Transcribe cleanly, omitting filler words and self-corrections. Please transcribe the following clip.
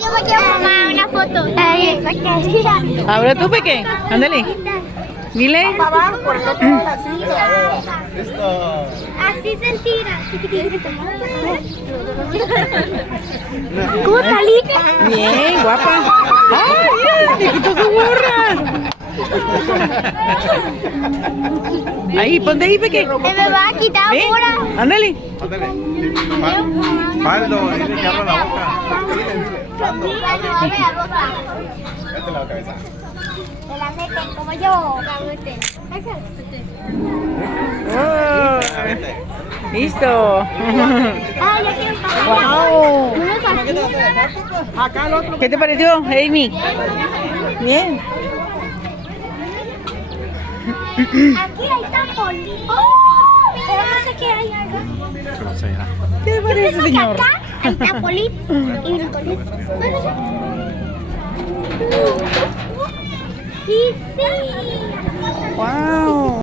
yo me quiero tomar una foto. Ahora tú, Peque. Ándale. Dile. Así se tira. ¿Cómo saliste? Bien, guapa. ¡Ay, mira! ¡Le quitó su gorra! Ahí, ponte ahí, Peque. Se me va a quitar Ven, ahora. ándale. Ándale. Faldo, dile que abra la boca. Vete la cabeza. Me la meten como yo. Oh, Vete. listo. Ah, ya quiero pasar. Wow. No me fascina. ¿Qué te pareció, Amy? Bien. Aquí hay trampolín. ¡Oh! Pero no sé qué hay acá. ¿Qué te Yo parece, pienso que señor? acá hay trampolín y brincolín. Sí, sí. Wow.